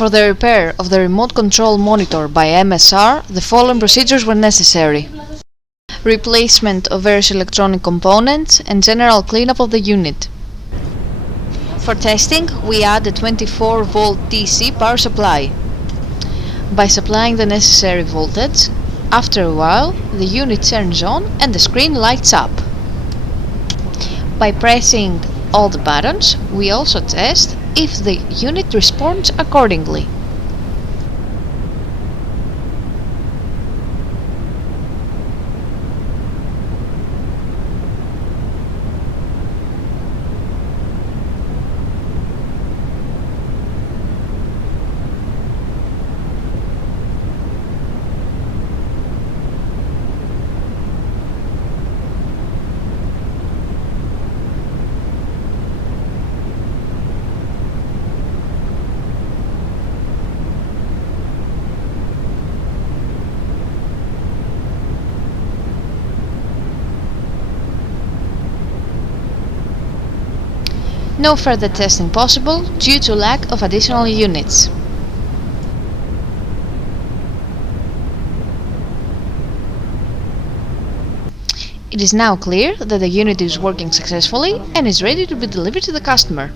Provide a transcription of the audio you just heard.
For the repair of the remote control monitor by MSR, the following procedures were necessary: replacement of various electronic components and general cleanup of the unit. For testing, we add a 24-volt DC power supply. By supplying the necessary voltage, after a while, the unit turns on and the screen lights up. By pressing all the buttons, we also test if the unit responds accordingly. No further testing possible due to lack of additional units. It is now clear that the unit is working successfully and is ready to be delivered to the customer.